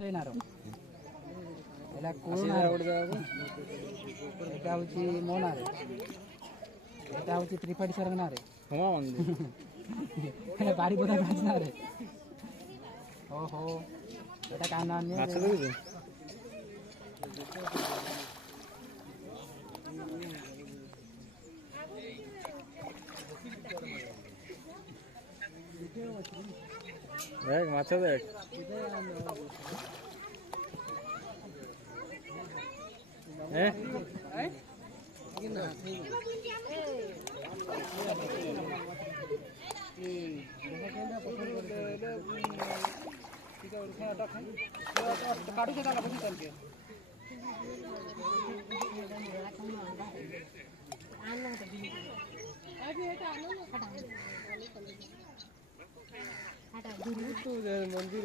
ଚାଇନାର ଏଇଟା କୋରୋନା ଏଇଟା ହେଉଛି ମୋ ନାଁରେ ଏଇଟା ହେଉଛି ତ୍ରିପାଠୀ ସାର୍ଙ୍କ ନାଁରେ ବାରିପଦା ବ୍ରାଞ୍ଚ ନାଁରେ ଓହୋ ଏଇଟା କାହା ନାଁ ନିଏ देख माछ देख मंदिर